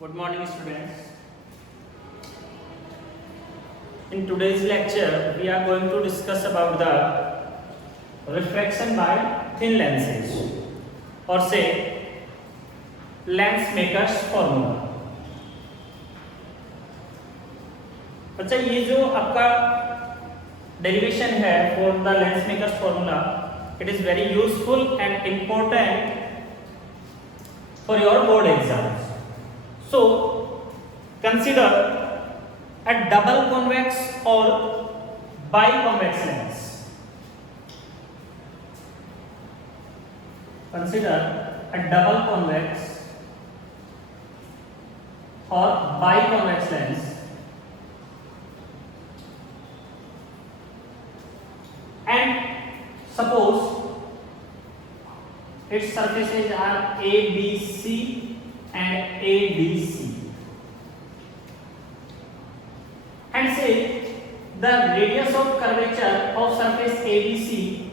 Good morning, students. In today's lecture, we are going to discuss about the refraction by thin lenses, or say lens maker's formula. अच्छा, ये जो आपका derivation है for the lens maker's formula, it is very useful and important for your board exams. So consider a double convex or biconvex lens. Consider a double convex or biconvex lens and suppose its surfaces are ABC and ADC, and say the radius of curvature of surface ABC,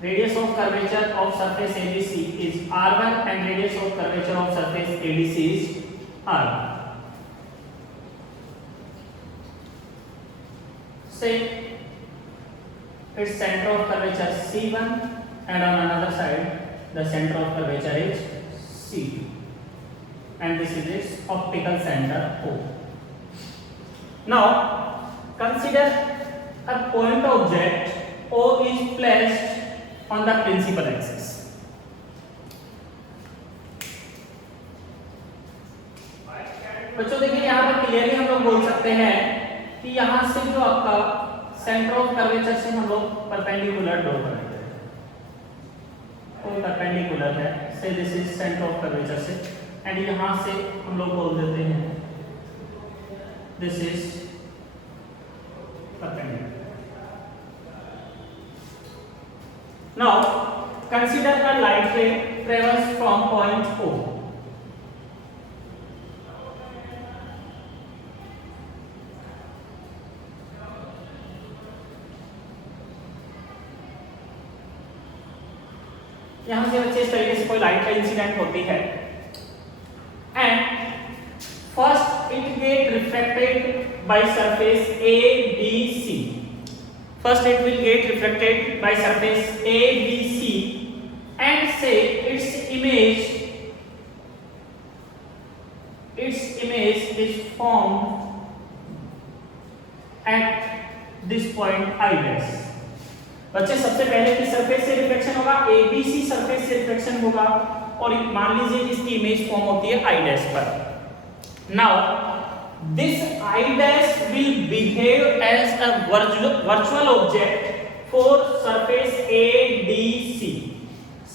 radius of curvature of surface ABC is R1 and radius of curvature of surface ADC is R. Say its center of curvature C1 and on another side the center of curvature is C2, and this is its optical center O. Now consider a point object O is placed on the principal axis. बच्चों देखिए यहाँ पर clearly हम लोग बोल सकते हैं कि यहाँ से जो आपका सेंटर ऑफ कर्वेचर से हम लोग परपेंडिकुलर ड्रॉ करेंगे, तो परपेंडिकुलर है, से this is centre of curvature से, एंड यहाँ से हम लोग बोल देते हैं this is perpendicular. Now consider a light ray travels from point O. यहां से बच्चे इस तरीके से कोई लाइट का इंसिडेंट होती है and first it get reflected by surface ABC. First it will get reflected by surface ABC and say its image is formed at this point I dash. बच्चे सबसे पहले किस सरफेस से रिफ्लेक्शन होगा? ABC surface से reflection होगा और मान लीजिए इसकी इमेज फॉर्म होती है I dash पर. Now this I dash will behave as a virtual object for surface ADC.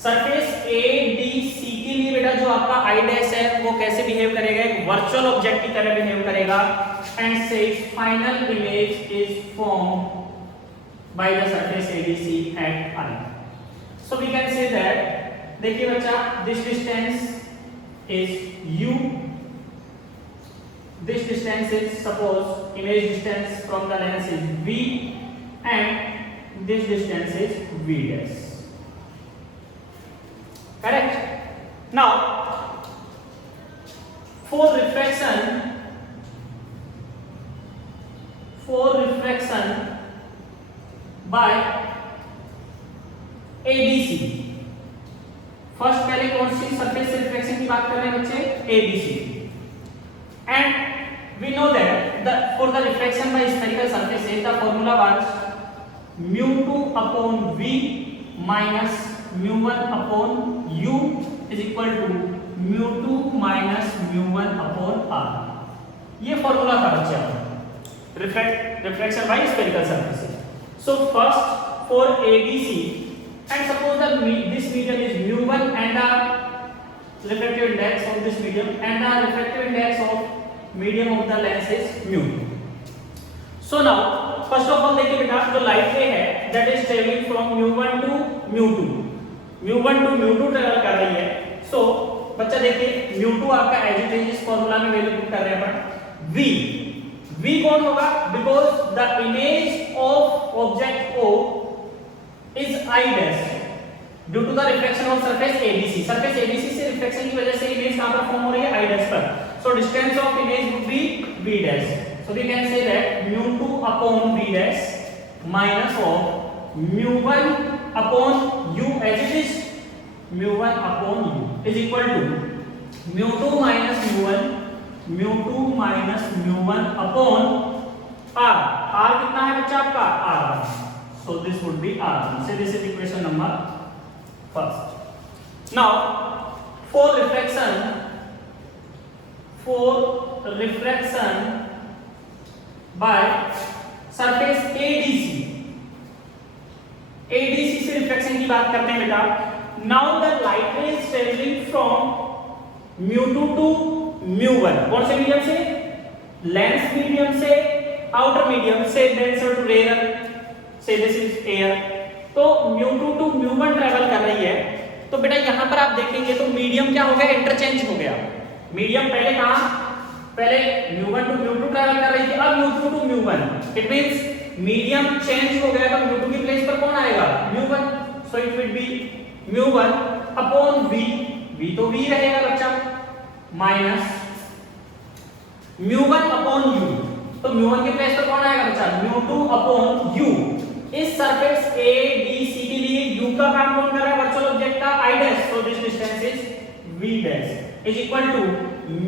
Surface ADC के लिए बेटा जो आपका I dash है वो कैसे बिहेव करेगा? एक वर्चुअल ऑब्जेक्ट की तरह बिहेव करेगा and say final image is formed by the surface ADC at I. So we can say that देखिए बच्चा this distance is U. This distance is, suppose image distance from the lens is V and this distance is V dash. Correct? Now for refraction by ABC, first पहले कौन सी surface से reflection की बात कर रहे हैं बच्चे? ABC. And we know that for the refraction by spherical surfaces the formula was mu2 upon V minus mu1 upon U is equal to mu2 minus mu1 upon R. ये formula था बच्चे refraction by spherical surfaces. So first for ABC, and suppose that this medium is mu1 and the refractive index of this medium and the refractive index of medium of the lens is mu. So now first of all देखिए बेटा जो light रे है that is traveling from mu1 to mu2, mu1 to mu2 travel कर रही है. So बच्चा देखिए mu2 आपका एज इट इज इस फॉर्मूला में वैल्यू पुट कर रहे हैं अपन. V कौन होगा? because the image of object O is I dash. Due to the reflection of surface ABC, surface ABC से रिफ्लेक्शन की वजह से इमेज कहां पर फॉर्म हो रही है, I डैश पर. So distance of image would be V dash. So we can say that mu2 upon V dash minus of mu1 upon U as it is, mu1 upon U is equal to mu2 minus mu1 upon R. R कितना है बच्चा आपका, R1. So this would be R1. So this is equation number first. Now for refraction by surface ADC से reflection की बात करते हैं बेटा. Now the light ray is traveling from mu2 to mu1. कौन से मीडियम से, लेंस मीडियम से, आउटर मीडियम से, डेंसर टू रेयर से, दिस इज एयर. तो mu2 टू mu1 ट्रैवल कर रही है. तो बेटा यहां पर आप देखेंगे तो मीडियम क्या हो गया, इंटरचेंज हो गया. मीडियम पहले कहां, पहले mu1 टू mu2 ट्रैवल कर रही थी, अब mu2 to mu1. It means medium change हो गया तो mu2 की प्लेस पर कौन आएगा, mu1. So it will be mu1 upon v तो v रहेगा बच्चा, माइनस mu1 अपॉन u. तो mu1 के प्लेस पर कौन आएगा बच्चा, mu2 अपॉन u. इस सरफेस ABC के लिए u का काम कौन कर रहा है, वर्चुअल ऑब्जेक्ट का I dash. So this distance is v dash is equal to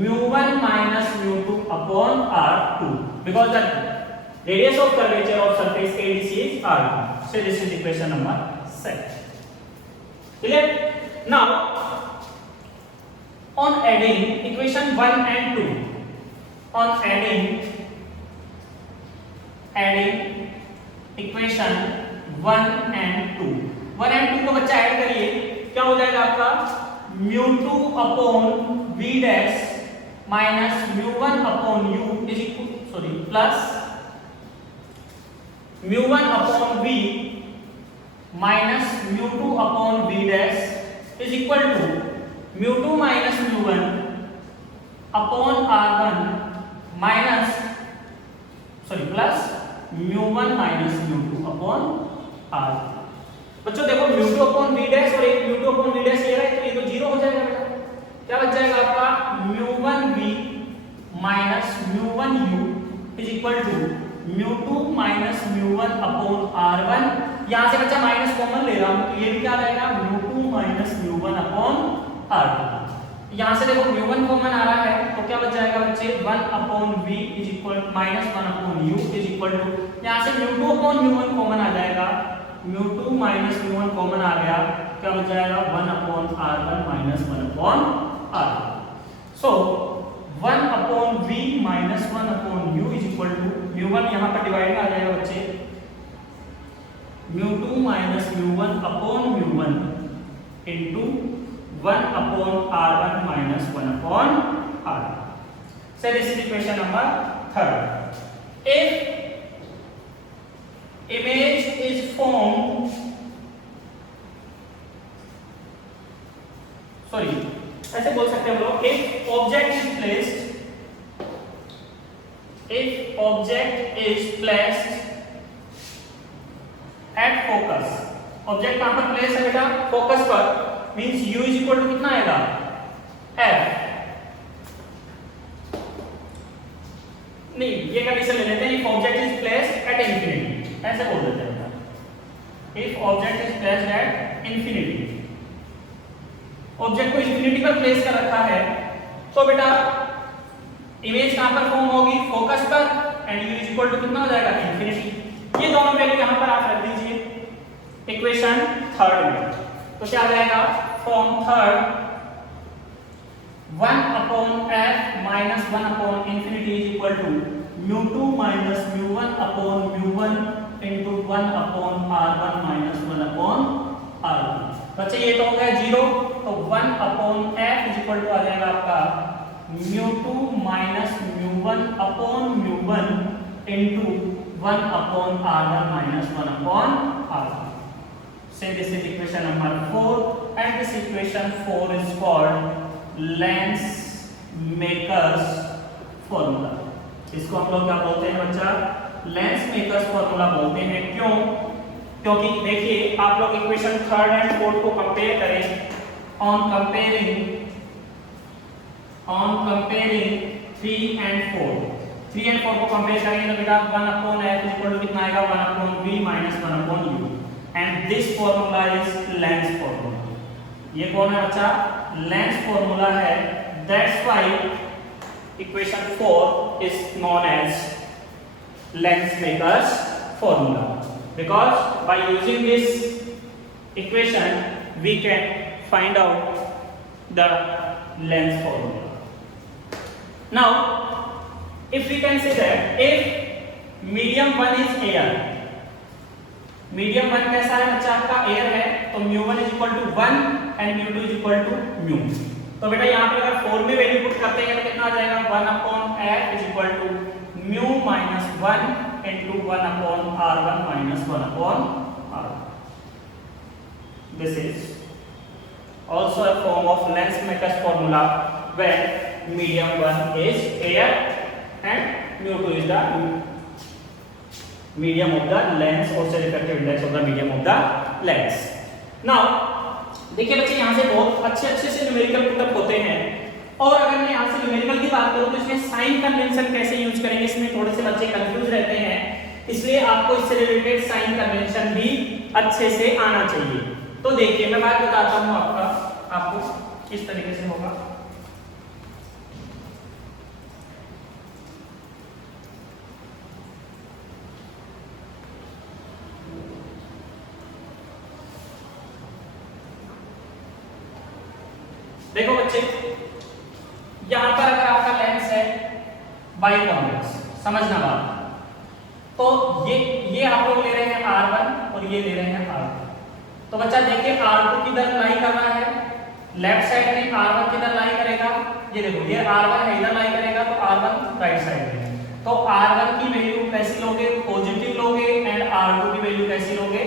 mu1 minus mu2 upon r2 because the radius of curvature of surface ADC is r2. So this is equation number 7. Clear? Now on adding equation 1 and 2, on adding equation 1 and 2, 1 and 2 को बच्चा add करिए, क्या हो जाएगा आपका, mu2 upon v dash minus mu1 upon u is equal plus mu1 upon v minus mu2 upon v dash is equal to mu2 minus mu1 upon r1 minus plus mu1 minus mu2 upon r. बच्चों देखो mu2 upon v dash और एक mu2 upon v dash ले रहा है तो ये तो जीरो हो जाएगा बेटा. क्या बच जाएगा आपका, mu1v minus mu1u is equal to mu2 minus mu1 upon r1. यहां से बच्चा माइनस कॉमन ले रहा हूं तो ये भी क्या रहेगा, mu2 minus mu1 upon r2. यहां से देखो mu1 कॉमन आ रहा है तो क्या बच जाएगा बच्चे, 1 upon v is equal minus 1 upon u is equal to, यहां से mu2 अपॉन mu1 कॉमन आ जाएगा, mu2 माइनस mu1 कॉमन आ गया, क्या बच जाएगा 1 upon r1 minus 1 upon r. So 1 upon v minus 1 upon u is equal to mu1 यहां पर divide आ जाएगा बच्चे, mu2 minus mu1 upon mu1 into 1 upon r1 minus 1 upon r. So this is equation number 3rd. If image is formed, ऐसे बोल सकते हैं हम लोग, if object is placed at focus, object कहां पर प्लेस है बेटा, फोकस पर, means u is equal to कितना आएगा, f. नहीं, ये कंडीशन ले लेते हैं, if object is placed at infinity, ऐसे बोल देते हैं बेटा, if object is placed at infinity, object को इंफिनिटी पर प्लेस कर रखा है तो बेटा इमेज कहां पर फॉर्म होगी, फोकस पर, and u is equal to कितना हो जाएगा, इंफिनिटी. ये दोनों वैल्यू यहां पर आप रख दीजिए इक्वेशन 3rd में. तो क्या आ जाएगा, from 3rd 1 upon f minus 1 upon infinity is equal to mu2 minus mu1 upon mu1 into 1 upon r1 minus 1 upon r2. बच्चे ये तो हो गया 0, तो 1 upon f is equal to आ जाएगा आपका mu2 minus mu1 upon mu1 into 1 upon r1 minus 1 upon r2. Say this is equation number 4 and this equation 4 is called lens makers formula. इसको हम लोग क्या बोलते हैं बच्चा, लेंस मेकर्स फॉर्मूला बोलते हैं. क्यों, क्योंकि देखिए आप लोग इक्वेशन थर्ड एंड फोर्थ को कंपेयर करें, ऑन कंपेयरिंग 3 एंड 4, 3 एंड 4 को कंपेयर करेंगे तो बेटा 1/f इक्वल टू कितना आएगा, 1/v minus 1/u, and this formula is lens formula. ये कौन है बच्चा, लेंस फॉर्मूला है, that's why equation 4 is known as Lensmaker's formula, because by using this equation we can find out the lens formula. Now if we can say that if medium 1 is air, medium 1 कैसा है बच्चा आपका, air है, तो mu1 is equal to 1 and mu2 is equal to mu। तो बेटा यहाँ पे अगर 4 में वैल्यू पुट करते हैं तो कितना आ जाएगा, 1/f is equal to mu minus 1 into 1/r1 minus 1/r. This is also a form of Lensmaker's formula when medium 1 is air and mu2 is the medium of the lens, or say refractive index of the medium of the lens. Now देखिए बच्चे यहाँ से बहुत अच्छे से numerical put up होते हैं, और अगर मैं यहाँ से न्यूमेरिकल की बात करूँ तो इसमें साइन कन्वेंशन कैसे यूज करेंगे, इसमें थोड़े से बच्चे कंफ्यूज रहते हैं, इसलिए आपको इससे रिलेटेड साइन कन्वेंशन भी अच्छे से आना चाहिए। तो देखिए मैं बात बताता हूँ आपको किस तरीके से होगा। देखो बच्चे, यहां पर अगर आपका लेंस है बाइकॉन्वेक्स, समझना बात, तो ये आप लोग ले रहे हैं R1 और ये ले रहे हैं R2। तो बच्चा देखिए R2 किधर लाई कर रहा है, लेफ्ट साइड में, R1 किधर लाई करेगा, ये देखो ये R1 है, इधर लाई करेगा तो R1 राइट साइड में। तो R1 की वैल्यू कैसी लोगे, पॉजिटिव लोगे, एंड R2 की वैल्यू कैसी लोगे,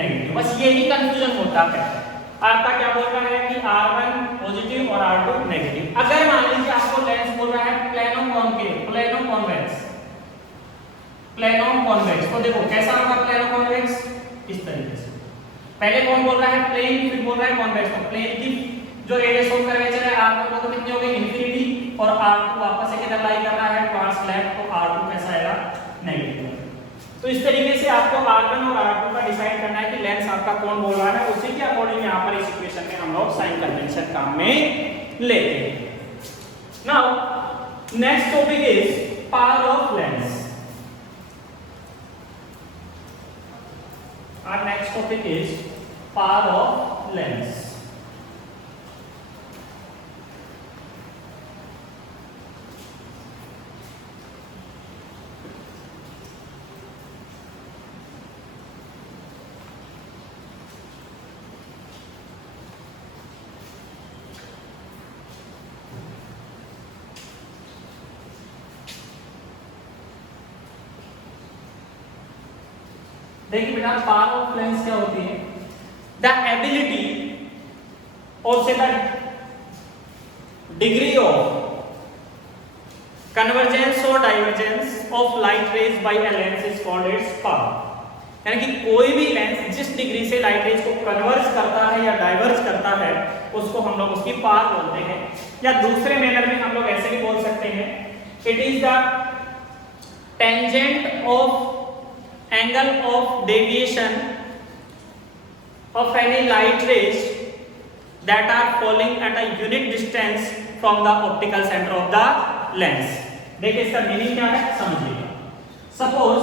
नेगेटिव। बस यही कंफ्यूजन होता है। आपका क्या बोल रहा है कि R1 पॉजिटिव और R2 नेगेटिव। अगर मान लीजिए आपको लेंस बोल रहा है plano concave, plano convex, plano convex, तो देखो कैसा होगा प्लेनो कॉन्वेक्स, इस तरीके से। पहले कौन बोल रहा है प्लेन, फिर बोल रहा है कॉन्वेक्स। तो प्लेन की जो रेडियस ऑफ कर्वेचर है R1 तो कितनी हो गई, इंफिनिटी, और R2 वापस से किधर लाई कर रहा है, टुवर्ड्स लेफ्ट, तो R2 कैसा आएगा, नेगेटिव। तो इस तरीके से आपको R1 और R2 का डिसाइड करना है कि लेंस आपका कौन बोल रहा है, उसी के अकॉर्डिंग यहाँ पर इस इक्वेशन में हम लोग साइन कन्वेंशन काम में लेते हैं। Now next topic is power of lens. Our next topic is power of lens. देखिए बेटा पावर ऑफ लेंस क्या होती है, द एबिलिटी और say the degree of convergence और divergence of light rays by a lens is called its power. यानी कि कोई भी लेंस जिस डिग्री से लाइट रेज को कन्वर्ज करता है या डाइवर्ज करता है उसको हम लोग उसकी पावर बोलते हैं, या दूसरे मैनर में हम लोग ऐसे भी बोल सकते हैं, it is the tangent of angle of deviation of any light rays that are falling at a unit distance from the optical center of the lens। देखिए इसका मीनिंग क्या है समझिएगा। Suppose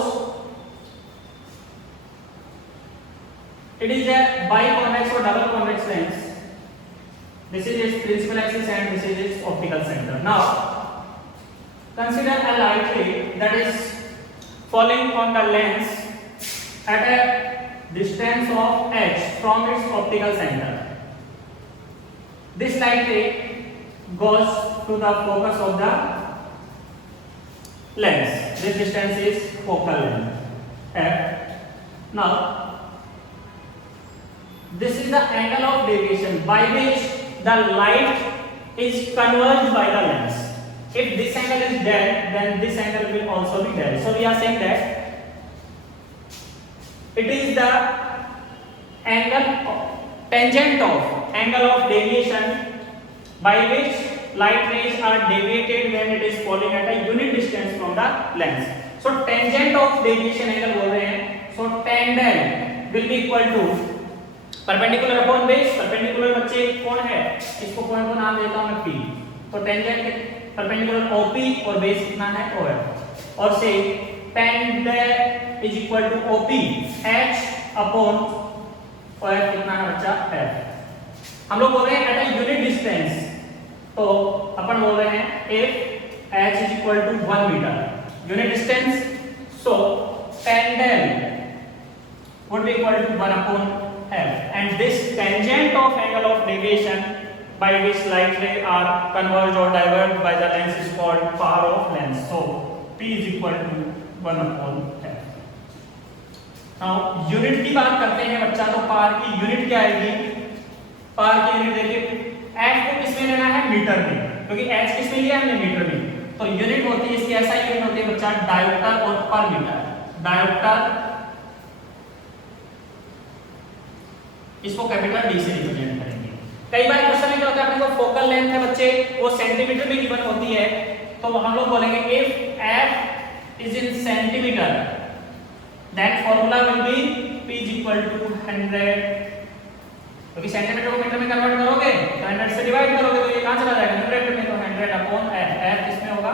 it is a biconvex or double convex lens, this is its principal axis and this is its optical center। Now consider a light ray that is falling on the lens at a distance of h from its optical center. This light ray goes to the focus of the lens. This distance is focal length f. Now this is the angle of deviation by which the light is converged by the lens. If this angle is dead, then this angle will also be dead. So we are saying that it is the angle tangent of angle of deviation by which light rays are deviated when it is falling at a unit distance from the lens. So tangent of deviation angle बोल रहे हैं। So tangent will be equal to perpendicular upon base. Perpendicular बच्चे कौन है, इसको point को नाम देता हूं मैं P। तो टेंजेंट परपेंडिकुलर OP और बेस कितना है OF, और से tangent is equal to OP H upon OF कितना है बच्चा F। हम लोग बोल रहे हैं एट अ यूनिट डिस्टेंस, तो अपन बोल रहे हैं if H is equal to 1 metre unit distance, so tangent would be equal to 1 upon F, and this tangent of angle of deviation by which light rays are converged or diverged by the lens is called power of lens. So P is equal to 1 upon F. Now unit की बात करते हैं बच्चा, तो power की unit क्या आएगी? Power की यूनिट देखिए, F को किस में लेना है, मीटर में, क्योंकि H किस में लिया हमने, मीटर में। तो यूनिट होती है इसकी, ऐसा यूनिट होती है बच्चा डायोप्टर और पर मीटर। डायोप्टर इसको कैपिटल D से रिप्रेजेंट करेंगे। कई बार क्वेश्चन में क्या होता है, अपने को फोकल लेंथ है बच्चे वो सेंटीमीटर में गिवन होती है, तो हम लोग बोलेंगे if F is in centimetre then formula will be P is equal to 100, क्योंकि सेंटीमीटर को मीटर में कन्वर्ट करोगे तो 100 से डिवाइड करोगे तो ये कहां चला जाएगा, 100 में, तो 100 अपॉन F, F किसमें होगा,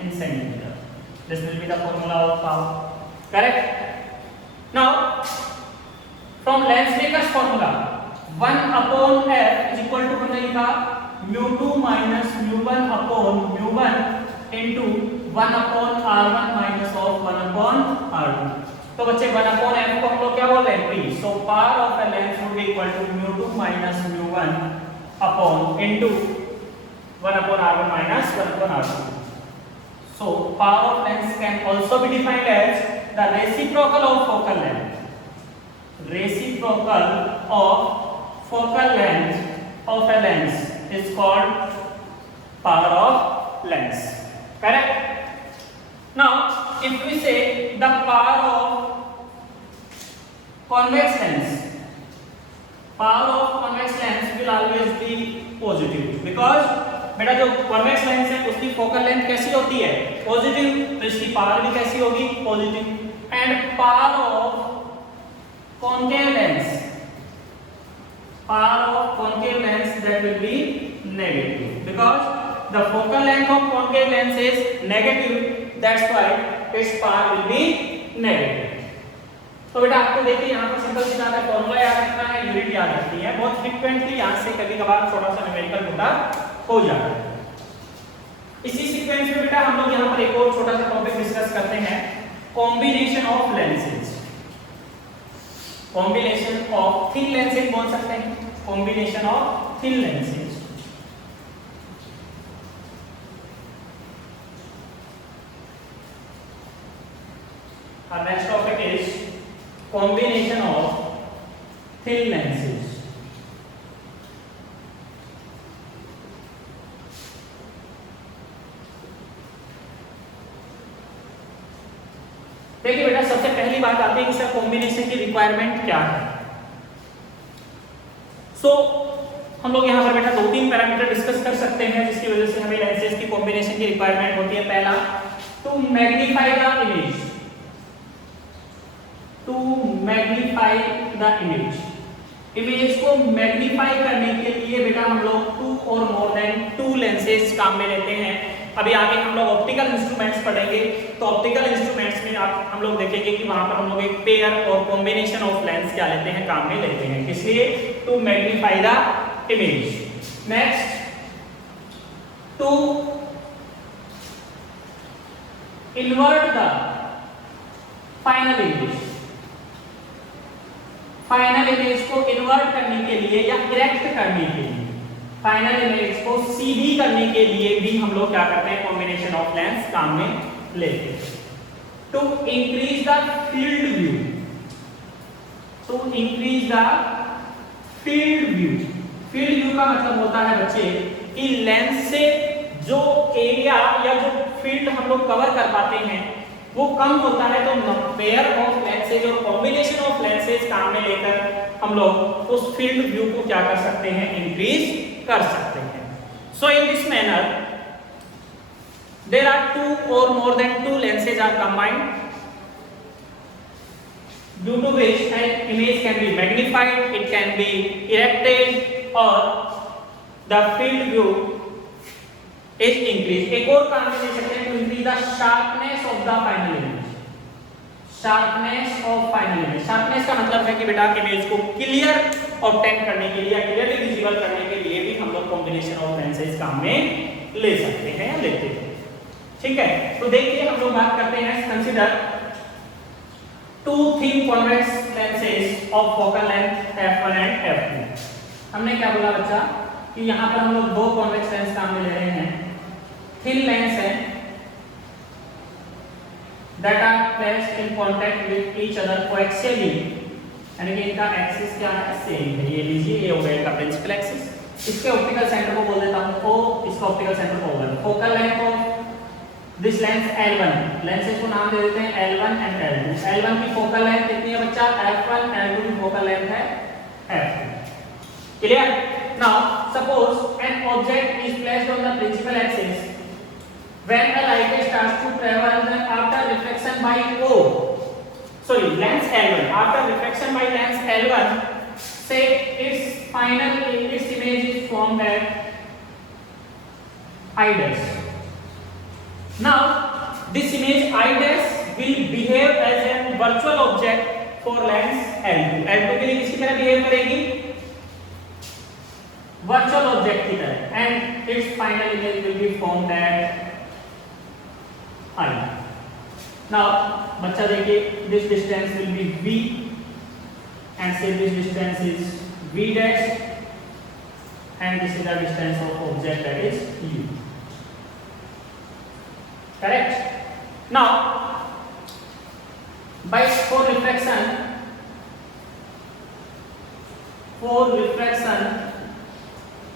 इन centimetre. This will be the formula of power, correct. Now from Lensmaker's formula 1 upon F is equal to हमने लिखा mu2 minus mu1 upon mu1 into 1 upon r1 minus of 1 upon r2। तो बच्चे 1 upon F को हम लोग क्या बोल रहे हैं, P। so power of a lens would be equal to mu2 minus mu1 upon into 1 upon r1 minus 1 upon r2। so power of lens can also be defined as the reciprocal of focal length। Reciprocal of focal length of a lens is called power of lens, correct। now if we say the power of convex lens, power of convex lens will always be positive, because बेटा जो convex lens है उसकी focal length कैसी होती है, positive, तो इसकी power भी कैसी होगी, positive. and power of concave lens, power of concave lens that will be negative, because the focal length of concave lens is negative, that's why its power will be negative। तो बेटा आपको देखिए यहाँ पर simple सी बात है, formula याद रखना है, यूनिट याद रखनी है, बहुत फ्रीक्वेंटली यहाँ से कभी कभार थोड़ा सा न्यूमेरिकल छोटा हो जाता है। इसी सीक्वेंस में बेटा हम लोग यहाँ पर एक और छोटा सा टॉपिक डिस्कस करते हैं, combination of lenses. Combination of thin lenses बोल सकते हैं, combination of thin lenses. Our next topic is combination of thin lenses। देखिए बेटा सबसे पहली बात आती है कि सर कॉम्बिनेशन की रिक्वायरमेंट क्या है। हम लोग यहाँ पर बेटा 2-3 पैरामीटर डिस्कस कर सकते हैं जिसकी वजह से हमें लेंसेज की कॉम्बिनेशन की रिक्वायरमेंट होती है। पहला, to magnify the image, to magnify the image. Image को मैग्नीफाई करने के लिए बेटा हम लोग 2 और मोर देन 2 लेंसेज काम में लेते हैं। अभी आगे हम लोग ऑप्टिकल इंस्ट्रूमेंट्स पढ़ेंगे, तो ऑप्टिकल इंस्ट्रूमेंट्स में हम लोग देखेंगे कि वहां पर हम लोग एक पेयर और कॉम्बिनेशन ऑफ लेंस क्या लेते हैं, काम में लेते हैं। इसलिए to magnify the image. Next, to invert the final image. Final image को इन्वर्ट करने के लिए या इरेक्ट करने के लिए, फाइनल इमेज को सीधी करने के लिए भी हम लोग क्या करते हैं, कॉम्बिनेशन ऑफ लेंस काम में लेते हैं। To increase the field view, to increase the field view. Field view का मतलब होता है बच्चे कि लेंस से जो एरिया या जो फील्ड हम लोग कवर कर पाते हैं वो कम होता है तो पेयर ऑफ लेंसेज और कॉम्बिनेशन ऑफ लेंसेज काम में लेकर हम लोग उस फील्ड व्यू को क्या कर सकते हैं, इंक्रीज कर सकते हैं। So in this manner there are two or more than two lenses are combined, due to which an image can be magnified, it can be erected, or the field view is increased. एक और काम ले सकते हैं to increase the sharpness of the final image. Sharpness of final image. Sharpness का मतलब है कि बेटा इमेज को क्लियर ऑब्टेन करने के लिए या क्लियरली विजिबल करने के लिए भी हम लोग कॉम्बिनेशन ऑफ लेंसेज काम में ले सकते हैं या लेते हैं। ठीक है, तो देखिए हम लोग बात करते हैं, consider two thin convex lenses of focal length f1 and f2। हमने क्या बोला बच्चा कि यहां पर हम लोग दो कॉन्वेक्स लेंस काम में ले रहे हैं, थिन लेंस है that are placed in contact with each other coaxially, यानी कि इनका एक्सिस क्या है, सेम है। ये लीजिए, ये हो गया प्रिंसिपल एक्सिस, इसके ऑप्टिकल सेंटर को बोल देता हूं O, इसका optical centre O1। Focal length of this lens L1, lenses को नाम दे देते हैं L1 एंड L2। L1 की फोकल लेंथ कितनी है बच्चा, f1, L2 की फोकल लेंथ है f2। Clear? Now suppose an object is placed on the principal axis when a light starts to travel after reflection by O, sorry, lens L1, after reflection by lens L1, say its image is formed at I dash. Now this image I dash will behave as a virtual object for lens L2. L2 के लिए किसकी तरह behave करेगी, virtual object की तरह, and its final image will be formed at I. Now बच्चा देखिए, this distance will be V and say this distance is V dash and this is the distance of object, that is U. Correct? Now by for reflection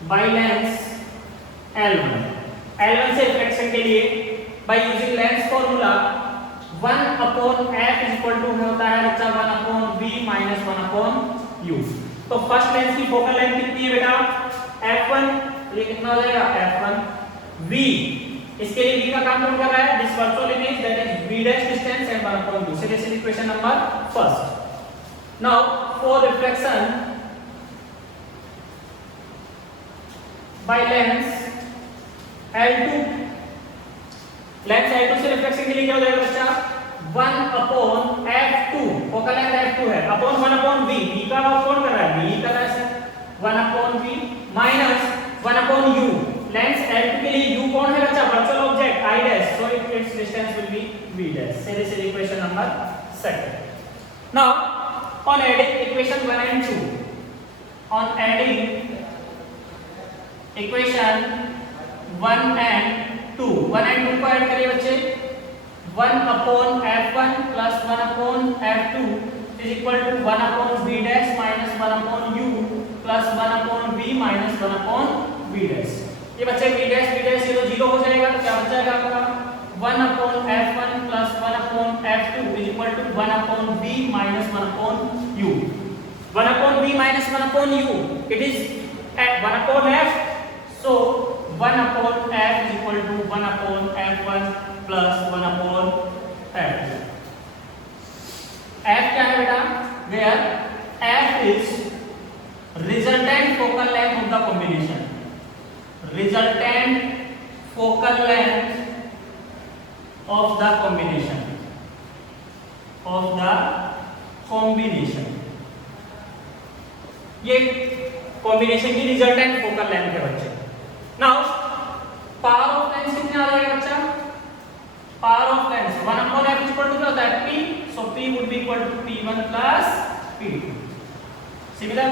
by lens L1 से reflection के लिए by using lens formula 1 upon f is equal to होता है बच्चा 1 upon v minus 1 upon u। तो first lens की focal length कितनी है बेटा, f1, ये कितना हो जाएगा f1 v, इसके लिए v का काम कौन कर रहा है, this virtual image that is v dash distance and 1 upon u। So this is equation number first। Now for reflection by lens L2, lens L2 से रिफ्लेक्शन के लिए क्या हो जाएगा बच्चा, 1 upon f2, focal length f2 है, upon 1 upon v, v का कौन कर रहा है, v कर रहा है, 1 upon v minus 1 upon u। Lens L2 के लिए u कौन है बच्चा, virtual object I dash, so its distance will be v dash। So this is equation number second। Now on adding equation 1 and 2, on adding equation 1 and 2, 1 and 2 को add करिए बच्चे, 1 upon f1 plus 1 upon f2 is equal to 1 upon v dash minus 1 upon u plus 1 upon v minus 1 upon v dash। ये बच्चे v dash ये तो 0 हो जाएगा, तो क्या बच जाएगा आपका 1 upon f1 plus 1 upon f2 is equal to 1 upon v minus 1 upon u। 1 upon v minus 1 upon u, it is at 1 upon f, so 1 upon f is equal to 1 upon f1 plus 1 upon f2। f क्या है बेटा, where f is resultant focal length of the combination, resultant focal length of the combination, ये combination की resultant focal length है बच्चे। Now power of lens कितना आ जाएगा बच्चा, power of lens 1 upon f equal to क्या होता है p, so p would be equal to p1 plus p2। Similar,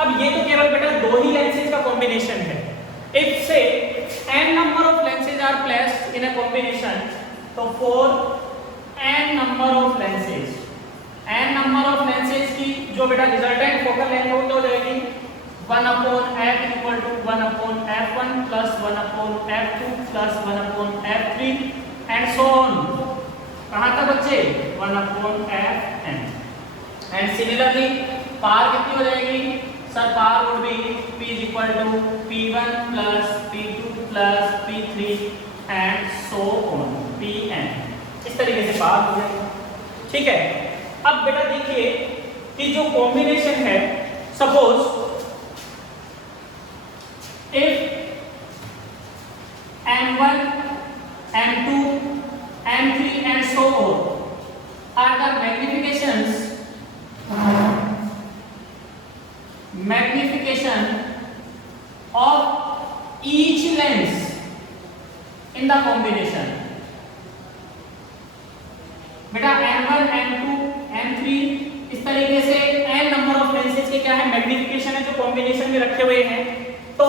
अब ये तो केवल बेटा दो ही लेंसेज का कॉम्बिनेशन है। If say n number of lenses are placed in a combination, तो for n number of lenses, n number of lenses की जो बेटा रिजल्टेंट फोकल लेंथ हो जाएगी 1 upon f equal to 1 upon f1 plus 1 upon f2 plus 1 upon f3 and so on। कहाँ तक बच्चे 1/fn। And similarly power कितनी हो जाएगी sir, power would be p = p1 + p2 + p3 and so on pn। इस तरीके से power हो जाएगी। ठीक है, अब बेटा देखिए कि जो कॉम्बिनेशन है, suppose if m1 m2 m3 and so on are the magnification of each lens in the combination। बेटा m1 m2 m3 इस तरीके से n नंबर ऑफ लेंसेज के क्या है मैग्निफिकेशन है जो कॉम्बिनेशन में रखे हुए हैं, तो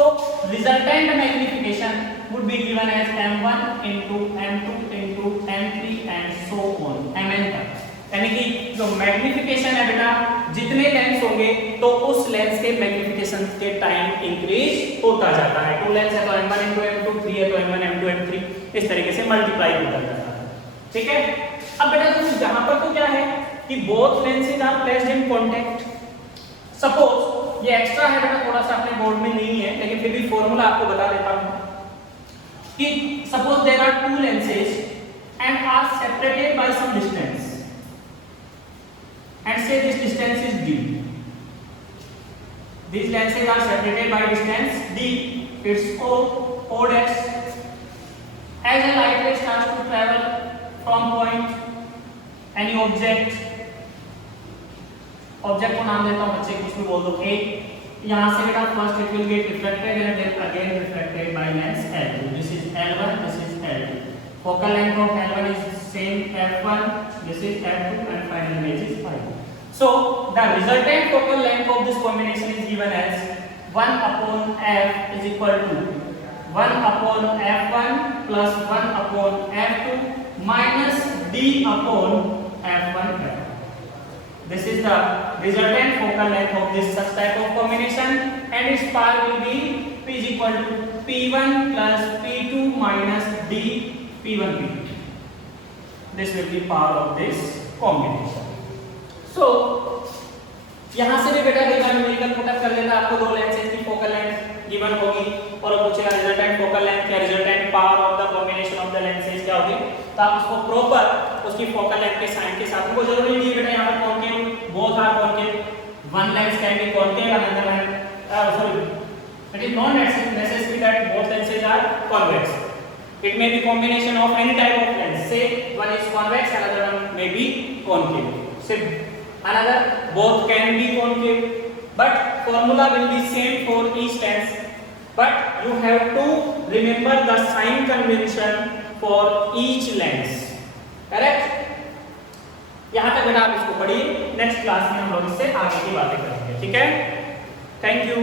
resultant magnification would be given as m1 into m2 into m3 and so on mn तक। यानी कि जो मैग्निफिकेशन है बेटा जितने लेंस होंगे तो उस लेंस के मैग्निफिकेशन के टाइम इंक्रीज होता जाता है। 2 लेंस है तो m1 into m2, 3 है तो m1 m2 m3 इस तरीके से मल्टीप्लाई होता जाता है। ठीक है, अब बेटा देखो यहाँ पर तो क्या है कि both lenses are placed in contact. Suppose ये एक्स्ट्रा है बेटा, थोड़ा सा अपने बोर्ड में नहीं है लेकिन फिर भी फॉर्मूला आपको बता देता हूँ कि suppose there are 2 lenses and are separated by some distance and say this distance is d। These lenses are separated by distance d, it's o dash। As a light ray starts to travel from point any object को नाम देता हूँ बच्चे, कुछ भी बोल दो a, यहाँ से बेटा first it will get reflected and then again reflected by lens L2। This is L1, this is L2। Focal length of L1 is same f1, this is f2 and final image is 5। So the resultant focal length of this combination is given as 1/f is equal to 1/f1 plus 1/f2 minus d/f1। This is the resultant focal length of this such type of combination and its power will be p is equal to p1 plus p2 minus d p1 p2। This will be power of this combination। So यहाँ से भी बेटा एक numerical put up कर लेना, आपको 2 lenses की focal length given होगी और पूछेगा रिजल्टेंट फोकल लेंथ या resultant power of the combination of the lenses क्या होगी, तो आप उसको प्रॉपर उसकी फोकल लेंथ के साइन के साथ, को जरूरी नहीं है बेटा यहाँ पर concave, both are concave, one lens can be concave another lens sorry it is not necessary that both lenses are convex। it may be combination of any type of lens, say one is convex another one may be concave, say another both can be concave, but formula will be same for each lens, but you have to remember the sign convention for each lens, correct। यहाँ तक बेटा आप इसको पढ़िए, next class में हम लोग इससे आगे की बातें करेंगे। ठीक है, थैंक यू।